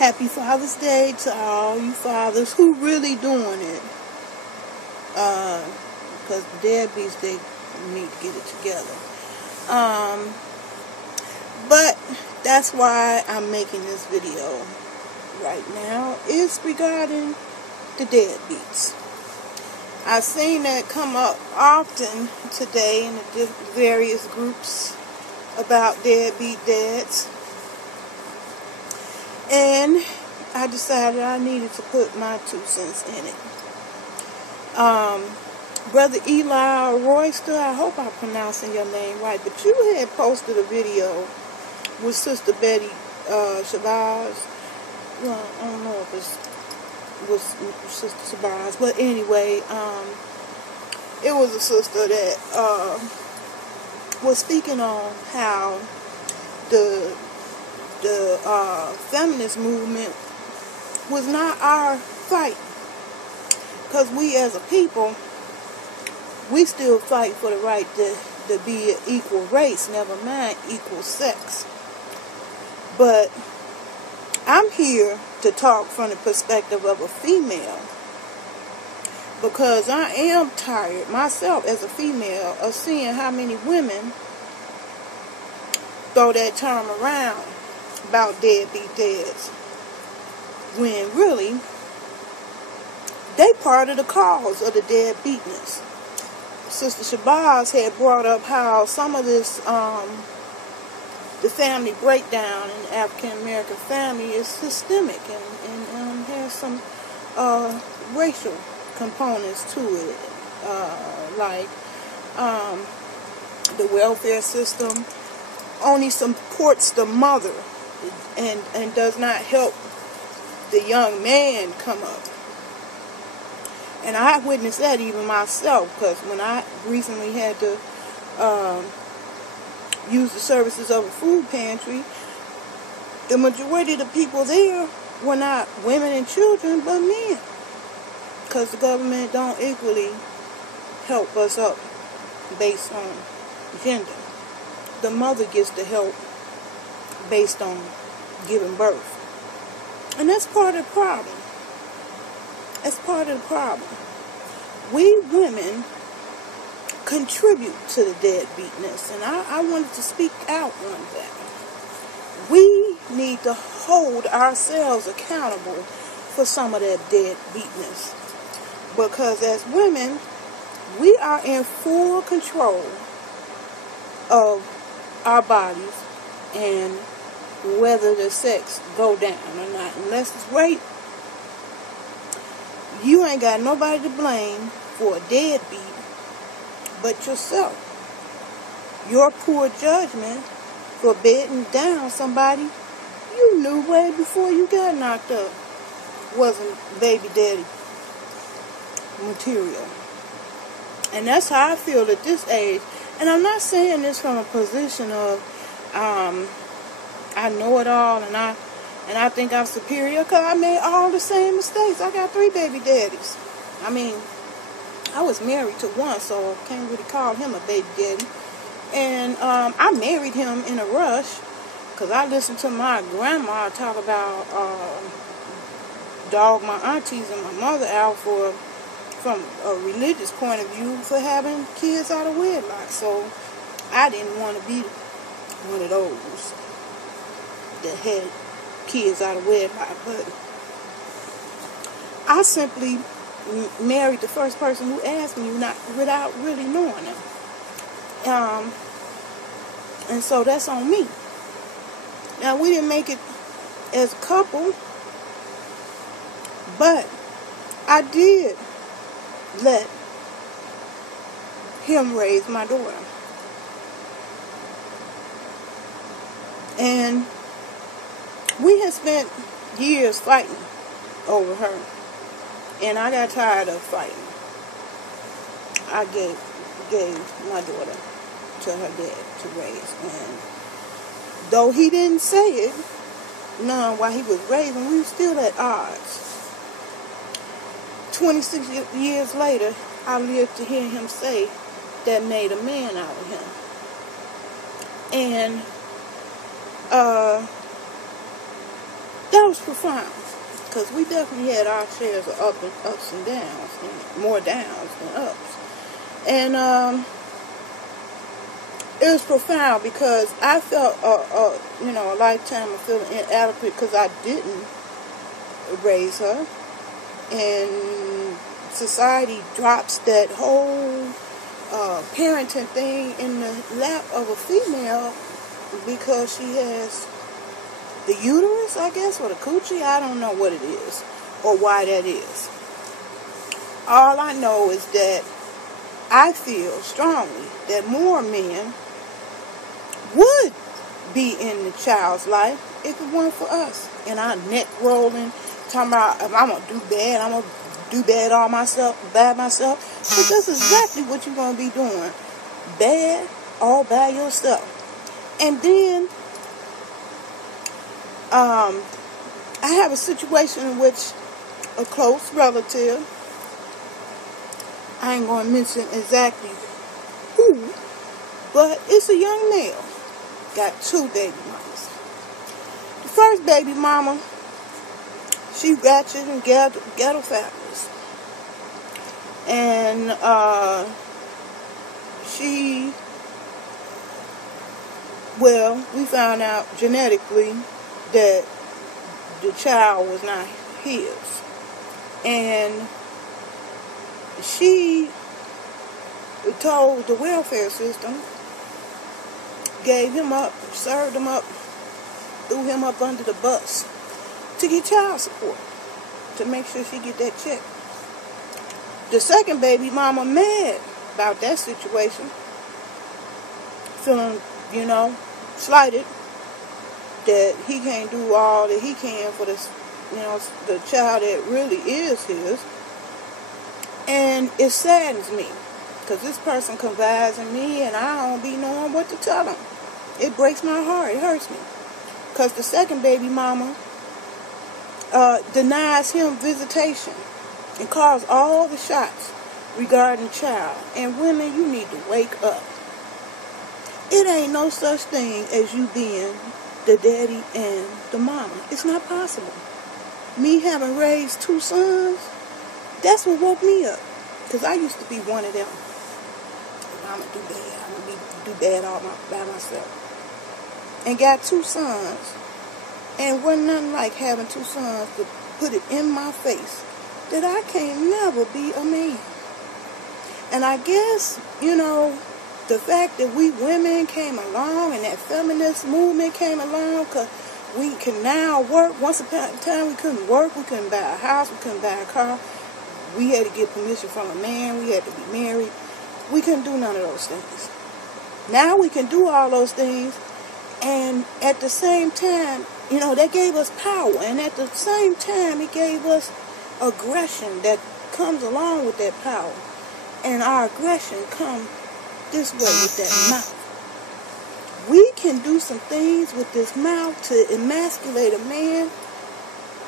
Happy Father's Day to all you fathers who really doing it. Because the deadbeats, they need to get it together. But that's why I'm making this video right now, is regarding the deadbeats. I've seen that come up often today in the various groups about deadbeat dads. And I decided I needed to put my 2 cents in it. Brother Eli Royster, I hope I'm pronouncing your name right, but you had posted a video with Sister Betty Shabazz. Well, I don't know if it was Sister Shabazz, but anyway, it was a sister that was speaking on how the feminist movement was not our fight, because we as a people, we still fight for the right to be an equal race, never mind equal sex. But I'm here to talk from the perspective of a female, because I am tired myself as a female of seeing how many women throw that term around about deadbeat dads, when really they part of the cause of the deadbeatness. Sister Shabazz had brought up how some of this the family breakdown in the African American family is systemic and has some racial components to it, like the welfare system only supports the mother and does not help the young man come up. And I witnessed that even myself, because when I recently had to use the services of a food pantry, the majority of the people there were not women and children, but men, because the government don't equally help us up based on gender. The mother gets the help based on giving birth. And that's part of the problem. That's part of the problem. We women contribute to the deadbeatness. And I wanted to speak out on that. We need to hold ourselves accountable for some of that deadbeatness. Because as women, we are in full control of our bodies and whether the sex go down or not. Unless it's rape, you ain't got nobody to blame for a deadbeat but yourself. Your poor judgment for bedding down somebody you knew way before you got knocked up wasn't baby daddy material. And that's how I feel at this age. And I'm not saying this from a position of I know it all and I think I'm superior, because I made all the same mistakes. I got 3 baby daddies. I mean, I was married to one, so I can't really call him a baby daddy. And I married him in a rush, because I listened to my grandma talk about dog my aunties and my mother out from a religious point of view for having kids out of wedlock. So I didn't want to be one of those that had kids out of wedlock, but I simply married the first person who asked me, not without really knowing them. And so that's on me. Now, we didn't make it as a couple, but I did let him raise my daughter. And we had spent years fighting over her. And I got tired of fighting. I gave my daughter to her dad to raise. And though he didn't say it, none while he was raising, we were still at odds. 26 years later, I lived to hear him say that made a man out of him. And that was profound. Because we definitely had our shares of ups and downs, and more downs than ups. And it was profound because I felt, a lifetime of feeling inadequate because I didn't raise her. And society drops that whole parenting thing in the lap of a female because she has the uterus, I guess, or the coochie. I don't know what it is or why that is. All I know is that I feel strongly that more men would be in the child's life if it weren't for us. And our neck rolling, talking about if I'm going to do bad, I'm going to do bad by myself. But that's exactly what you're going to be doing. Bad all by yourself. And then I have a situation in which a close relative, I ain't going to mention exactly who, but it's a young male, got 2 baby mamas. The first baby mama, she ratchet and ghetto fabulous. And we found out genetically that the child was not his. And she told the welfare system, gave him up, served him up, threw him up under the bus to get child support, to make sure she get that check. The second baby mama mad about that situation, feeling, slighted that he can't do all that he can for this, the child that really is his. And it saddens me because this person confides in me and I don't be knowing what to tell them. It breaks my heart. It hurts me because the second baby mama denies him visitation and calls all the shots regarding the child. And women, you need to wake up. It ain't no such thing as you being the daddy and the mama. It's not possible. Me having raised 2 sons, that's what woke me up. Because I used to be one of them. I'm going to do bad. I'm going to do bad all by myself. And got 2 sons. And wasn't nothing like having 2 sons to put it in my face that I can't never be a man. And I guess, the fact that we women came along and that feminist movement came along, because we can now work. Once upon a time we couldn't work, we couldn't buy a house, we couldn't buy a car. We had to get permission from a man, we had to be married. We couldn't do none of those things. Now we can do all those things, and at the same time, that gave us power, and at the same time it gave us aggression that comes along with that power. And our aggression comes this way with that mouth. We can do some things with this mouth to emasculate a man,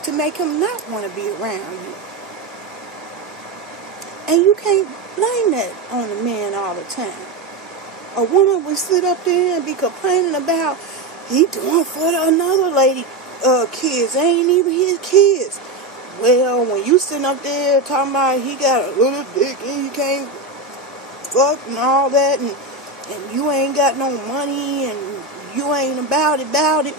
to make him not want to be around you. And you can't blame that on the man all the time. A woman would sit up there and be complaining about he doing for another lady kids. They ain't even his kids. Well, when you sitting up there talking about he got a little dick and he can't fuck and all that, and you ain't got no money and you ain't about it,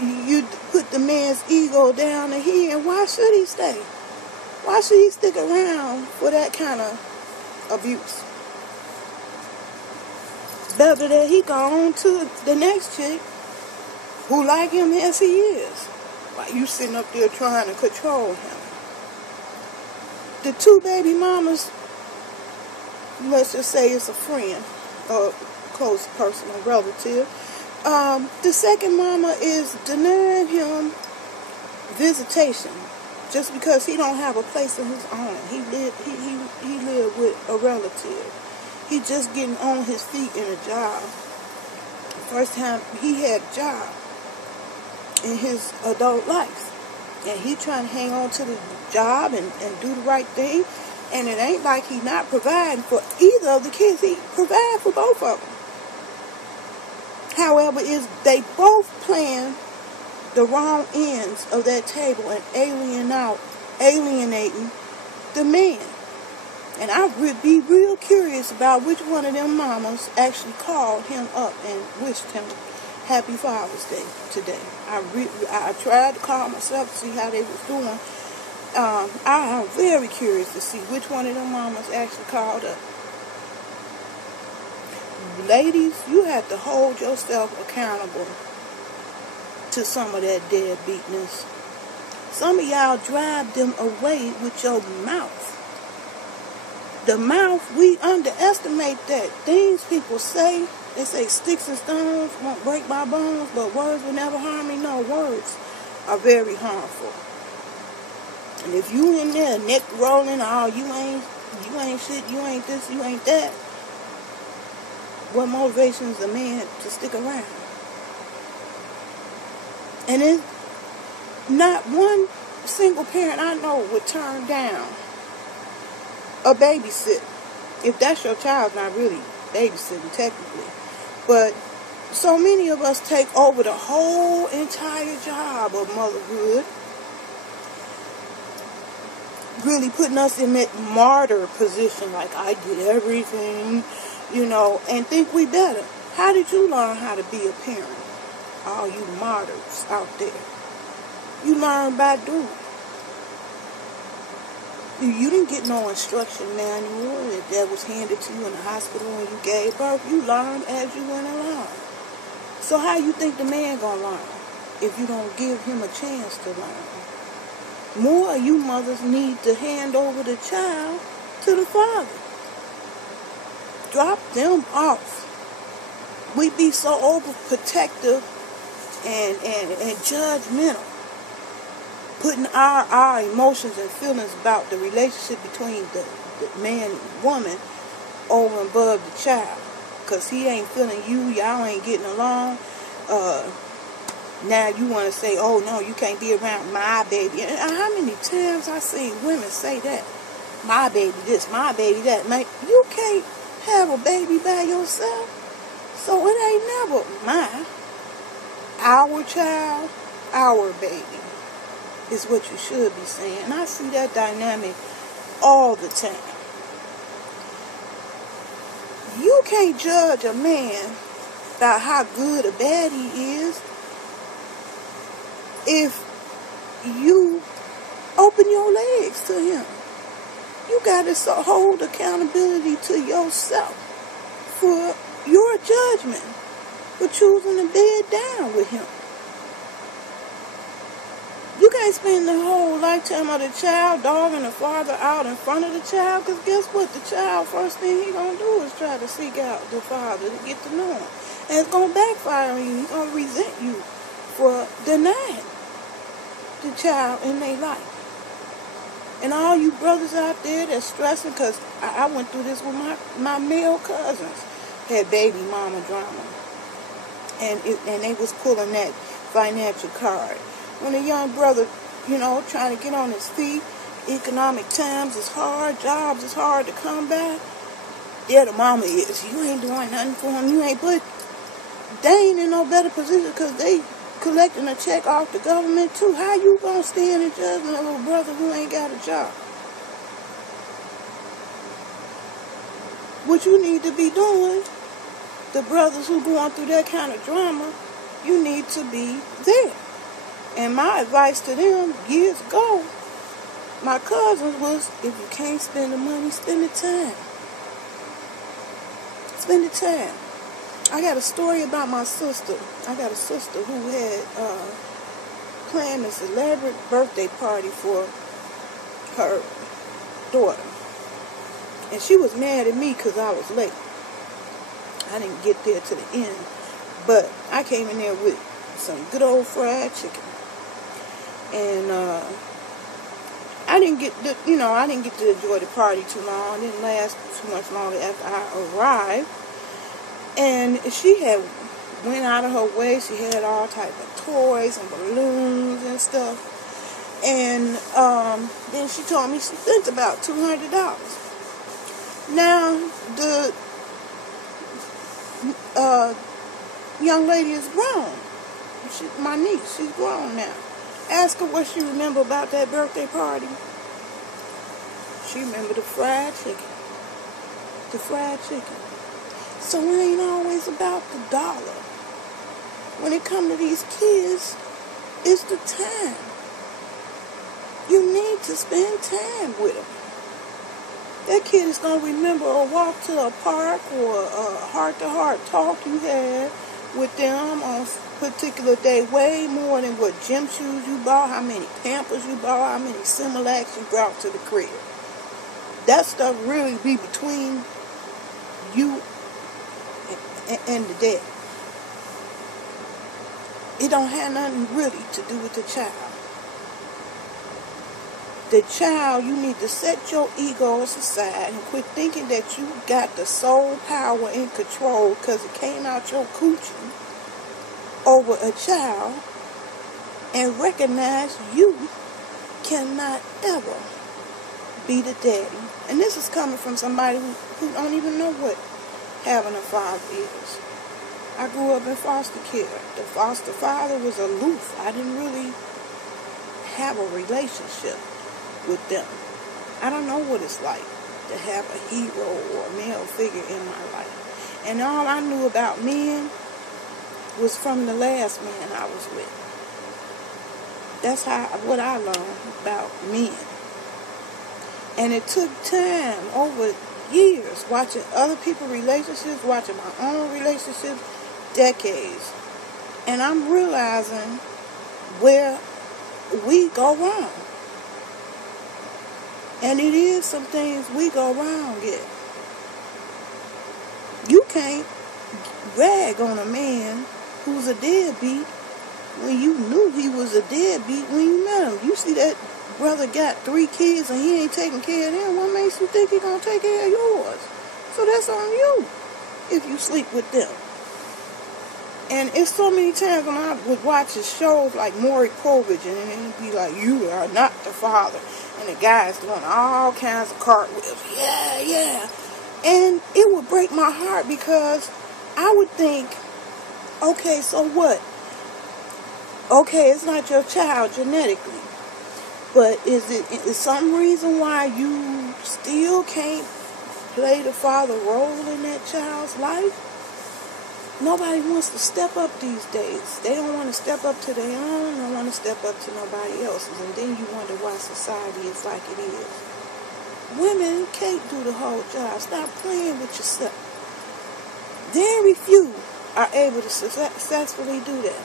you put the man's ego down to here. And why should he stay? Why should he stick around for that kind of abuse? Better that he go on to the next chick who like him as he is. While you sitting up there trying to control him. The 2 baby mamas, let's just say it's a friend, a close personal relative. The second mama is denying him visitation just because he don't have a place of his own. He lived with a relative. He just getting on his feet in a job. The first time he had a job in his adult life. And he trying to hang on to the job and do the right thing. And it ain't like he not providing for either of the kids. He provide for both of them. However, they both playing the wrong ends of that table and alienating the man. And I would be real curious about which one of them mamas actually called him up and wished him Happy Father's Day today. I tried to call myself to see how they was doing. I am very curious to see which one of them mamas actually called up. Ladies, you have to hold yourself accountable to some of that deadbeatness. Some of y'all drive them away with your mouth. The mouth, we underestimate that. Things people say, they say sticks and stones won't break my bones, but words will never harm me. No, words are very harmful. And if you in there, neck rolling, oh, you ain't shit, you ain't this, you ain't that, what motivations a man to stick around? And it's not one single parent I know would turn down a babysit. If that's your child, not really babysitting technically. But so many of us take over the whole entire job of motherhood, really putting us in that martyr position, like I did everything, and think we better. How did you learn how to be a parent? All you martyrs out there. You learn by doing. You didn't get no instruction manual that was handed to you in the hospital when you gave birth. You learned as you went along. So how you think the man gonna learn if you don't give him a chance to learn? More of you mothers need to hand over the child to the father. Drop them off. We be so overprotective and judgmental, putting our emotions and feelings about the relationship between the man and woman over and above the child. Because he ain't feeling you, y'all ain't getting along. Now you want to say, oh no, you can't be around my baby. And how many times I seen women say that? My baby this, my baby that. Man, you can't have a baby by yourself. So it ain't never mine. Our child, our baby is what you should be saying. And I see that dynamic all the time. You can't judge a man by how good or bad he is if you open your legs to him. You got to hold accountability to yourself for your judgment for choosing to bed down with him. You can't spend the whole lifetime of the child dogging the father out in front of the child, because guess what? The child, first thing he gonna do is try to seek out the father to get to know him. And it's gonna backfire on you. He's gonna resent you for denying the child in their life. And all you brothers out there that's stressing, because I went through this with my male cousins, had baby mama drama. And they was pulling that financial card. When a young brother, trying to get on his feet, economic times is hard, jobs is hard to come by, there the mama is. You ain't doing nothing for him. You ain't, but they ain't in no better position because they collecting a check off the government too. How you gonna stand in judgment of a brother who ain't got a job? What you need to be doing, the brothers who going through that kind of drama, you need to be there. And my advice to them years ago, my cousins, was, if you can't spend the money, spend the time. Spend the time. I got a story about my sister. I got a sister who had planned this elaborate birthday party for her daughter. And she was mad at me because I was late. I didn't get there to the end. But I came in there with some good old fried chicken. And I didn't get to enjoy the party too long. It didn't last too much longer after I arrived. And she had went out of her way. She had all type of toys and balloons and stuff. And then she told me she spent about $200. Now the young lady is grown. my niece, she's grown now. Ask her what she remember about that birthday party. She remember the fried chicken. The fried chicken. So it ain't always about the dollar. When it comes to these kids, it's the time. You need to spend time with them. That kid is going to remember a walk to a park or a heart-to-heart talk you had with them on a particular day way more than what gym shoes you bought, how many Pampers you bought, how many Similacs you brought to the crib. That stuff really be between you and the dad. It don't have nothing really to do with the child. The child, you need to set your egos aside and quit thinking that you got the sole power and control because it came out your coochie over a child, and recognize you cannot ever be the daddy. And this is coming from somebody who don't even know what having a father is. I grew up in foster care. The foster father was aloof. I didn't really have a relationship with them. I don't know what it's like to have a hero or a male figure in my life. And all I knew about men was from the last man I was with. That's what I learned about men. And it took time, over years, watching other people's relationships, watching my own relationships, decades. And I'm realizing where we go wrong. And it is some things we go wrong at. You can't rag on a man who's a deadbeat when you knew he was a deadbeat when you met him. You see that brother got 3 kids and he ain't taking care of them. What makes you think he gonna take care of yours? So that's on you if you sleep with them. And it's so many times when I would watch his shows like Maury Povich, and it'd be like, you are not the father. And the guy's doing all kinds of cartwheels. Yeah, yeah. And it would break my heart because I would think, okay, so what? Okay, it's not your child genetically. But is some reason why you still can't play the father role in that child's life? Nobody wants to step up these days. They don't want to step up to their own. They don't want to step up to nobody else's. And then you wonder why society is like it is. Women can't do the whole job. Stop playing with yourself. Very few are able to successfully do that.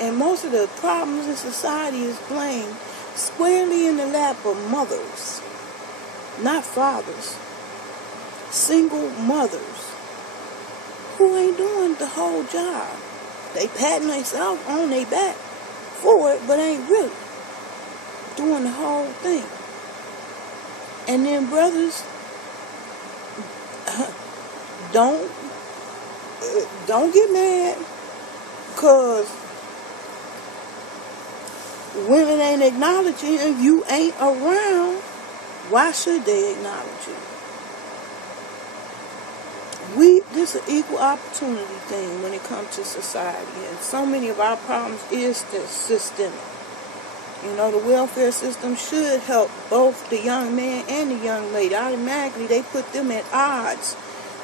And most of the problems in society is blamed squarely in the lap of mothers, not fathers. Single mothers who ain't doing the whole job. They patting themselves on their back for it, but ain't really doing the whole thing. And then brothers, don't get mad because women ain't acknowledging you and you ain't around. Why should they acknowledge you? This is an equal opportunity thing when it comes to society, and so many of our problems is systemic. You know, the welfare system should help both the young man and the young lady. Automatically, they put them at odds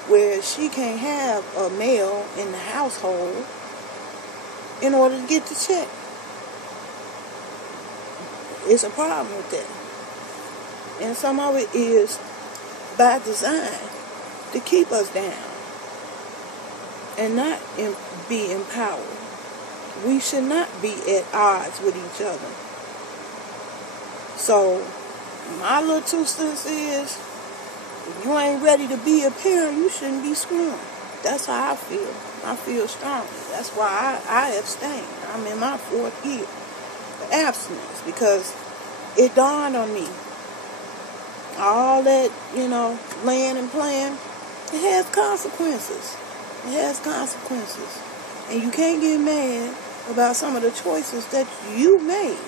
where she can't have a male in the household in order to get the check. It's a problem with that. And some of it is by design to keep us down and not be empowered. We should not be at odds with each other. So, my little 2 cents is, if you ain't ready to be a parent, you shouldn't be screwing. That's how I feel. I feel strongly. That's why I abstain. I'm in my 4th year of abstinence because it dawned on me. All that, laying and playing, it has consequences. It has consequences. And you can't get mad about some of the choices that you made.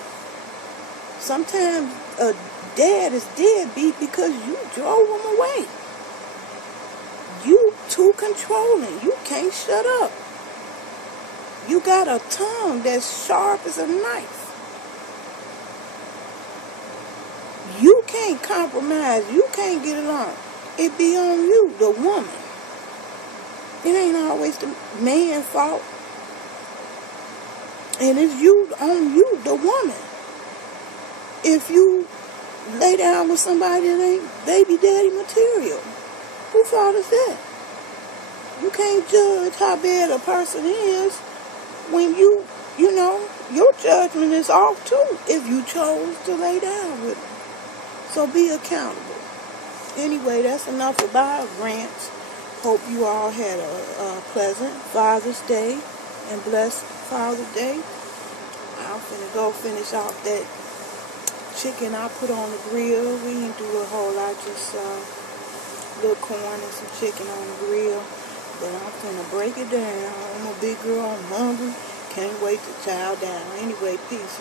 Sometimes a dad is deadbeat because you drove him away. You too controlling. You can't shut up. You got a tongue that's sharp as a knife. You can't compromise. You can't get along. It be on you, the woman. It ain't always the man's fault. And it's on you, the woman. If you lay down with somebody that ain't baby daddy material, who fault is that? You can't judge how bad a person is when you know, your judgment is off too if you chose to lay down with them. So be accountable. Anyway, that's enough about rants. Hope you all had a pleasant Father's Day and blessed Father's Day. I'm finna go finish off that chicken I put on the grill. We didn't do a whole lot, just little corn and some chicken on the grill. But I'm finna break it down. I'm a big girl, I'm hungry. Can't wait to chow down. Anyway, peace.